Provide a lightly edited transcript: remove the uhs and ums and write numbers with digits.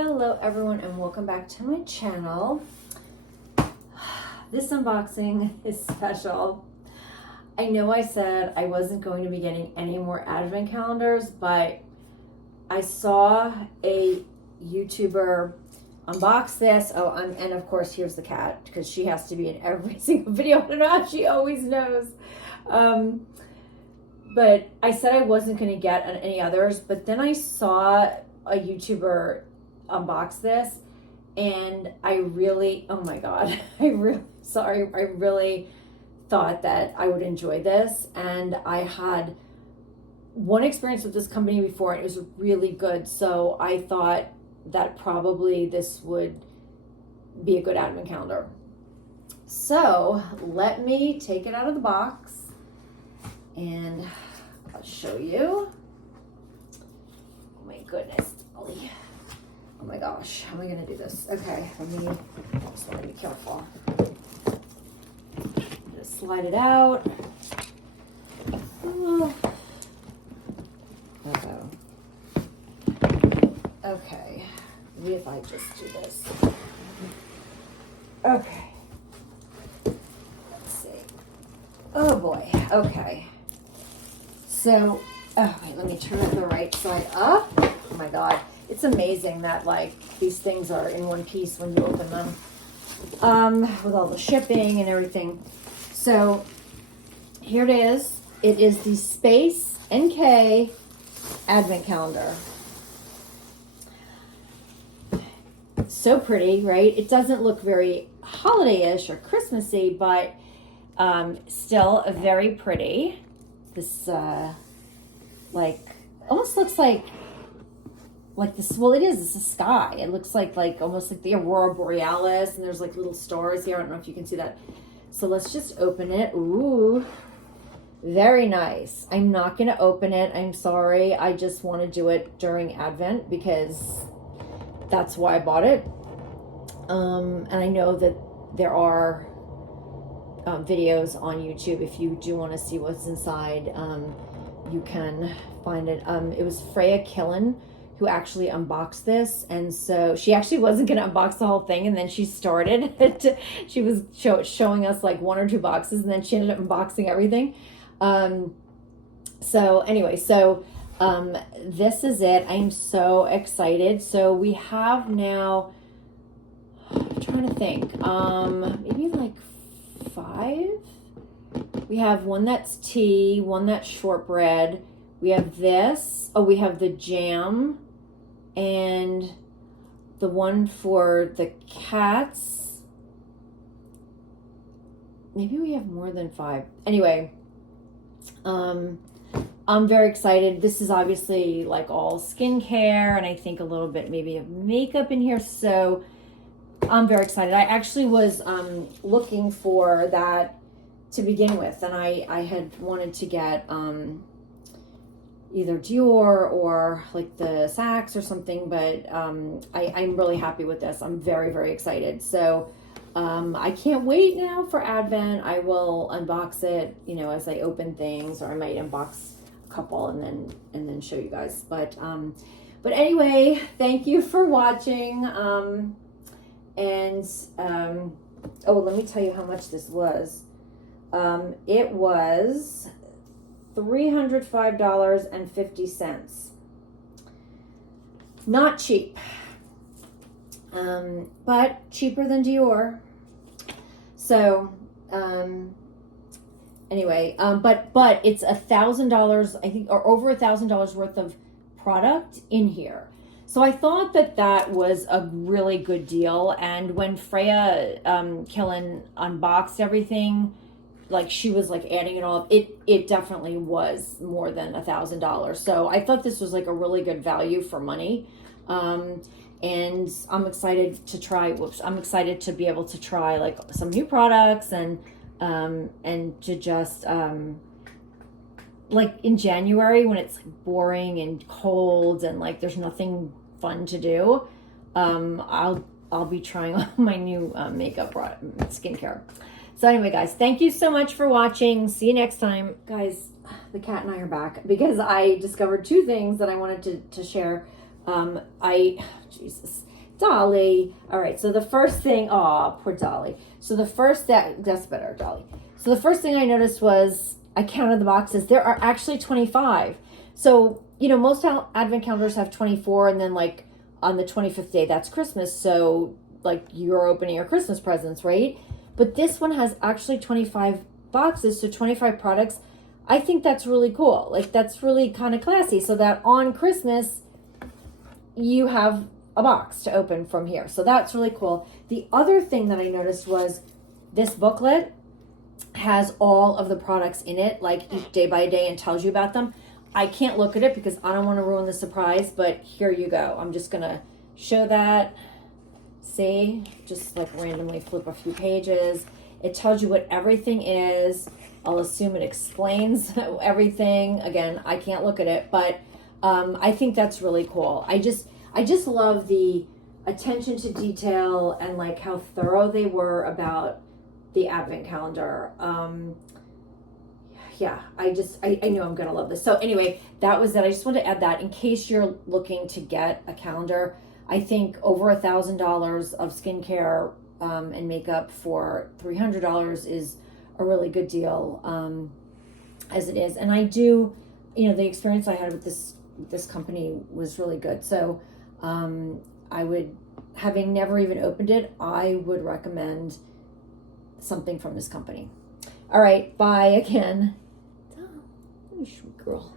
Hello everyone and welcome back to my channel. This unboxing is special. I know I said I wasn't going to be getting any more advent calendars, but I saw a YouTuber unbox this. Oh, and of course here's the cat because she has to be in every single video. I don't know how she always knows. But I said I wasn't going to get any others, but then I saw a YouTuber unbox this and I really, oh my God, I really thought that I would enjoy this. And I had one experience with this company before and it was really good. So I thought that probably this would be a good advent calendar. So let me take it out of the box and I'll show you. Oh my goodness, Ollie. Oh my gosh, how am I gonna do this? Okay, I just wanna be careful. Just slide it out. Oh. Uh-oh. Okay, maybe if I just do this. Okay. Let's see. Oh boy, okay. So, oh wait, let me turn it the right side up. Oh my God. It's amazing that like these things are in one piece when you open them, with all the shipping and everything. So here it is. It is the Space NK Advent Calendar. So pretty, right? It doesn't look very holiday-ish or Christmassy, but still very pretty. This like almost looks like this, well, it is, it's a sky. It looks like almost like the Aurora Borealis, and there's like little stars here. I don't know if you can see that. So let's just open it. Ooh, very nice. I'm not going to open it. I'm sorry. I just want to do it during Advent because that's why I bought it. And I know that there are videos on YouTube. If you do want to see what's inside, you can find it. It was Freya Killen who actually unboxed this, and so she actually wasn't going to unbox the whole thing, and then she started she was showing us like one or two boxes, and then she ended up unboxing everything. So anyway, this is it. I'm so excited. So we have now, I'm trying to think, maybe like 5. We have one that's tea, one that's shortbread. We have this. Oh, we have the jam and the one for the cats. Maybe we have more than 5. Anyway, I'm very excited. This is obviously like all skincare and I think a little bit maybe of makeup in here. So I'm very excited. I actually was looking for that to begin with, and I had wanted to get either Dior or like the Saks or something, but I'm really happy with this. I'm very, very excited. So I can't wait now for Advent. I will unbox it, you know, as I open things, or I might unbox a couple and then show you guys. But anyway, thank you for watching. Oh, let me tell you how much this was. It was $305.50. Not cheap, but cheaper than Dior. So anyway, but it's $1,000, I think, or over $1,000 worth of product in here. So I thought that was a really good deal. And when Freya Killen unboxed everything, like she was like adding it all up, it definitely was more than $1,000. So I thought this was like a really good value for money. And I'm excited to try, I'm excited to be able to try like some new products and to just, like in January when it's boring and cold and like there's nothing fun to do, I'll be trying all my new makeup product, skincare. So anyway, guys, thank you so much for watching. See you next time. Guys, the cat and I are back because I discovered 2 things that I wanted to share. Jesus. Dolly. All right, so the first thing, poor Dolly. So that's better, Dolly. So the first thing I noticed was I counted the boxes. There are actually 25. So, most advent calendars have 24, and then like on the 25th day, that's Christmas. So like you're opening your Christmas presents, right? But this one has actually 25 boxes, so 25 products. I think that's really cool. Like that's really kind of classy, so that on Christmas you have a box to open from here. So that's really cool. The other thing that I noticed was this booklet has all of the products in it, like each day by day, and tells you about them. I can't look at it because I don't want to ruin the surprise, but here you go. I'm just going to show that. See, just like randomly flip a few pages. It tells you what everything is. I'll assume it explains everything. Again, I can't look at it, but I think that's really cool. I just love the attention to detail and like how thorough they were about the advent calendar. Yeah, I know I'm gonna love this. So anyway, that was it. I just wanted to add that in case you're looking to get a calendar. I think over $1,000 of skincare and makeup for $300 is a really good deal, as it is. And I do, the experience I had with this company was really good. So I would, having never even opened it, I would recommend something from this company. All right, bye again. Oh, sweet girl.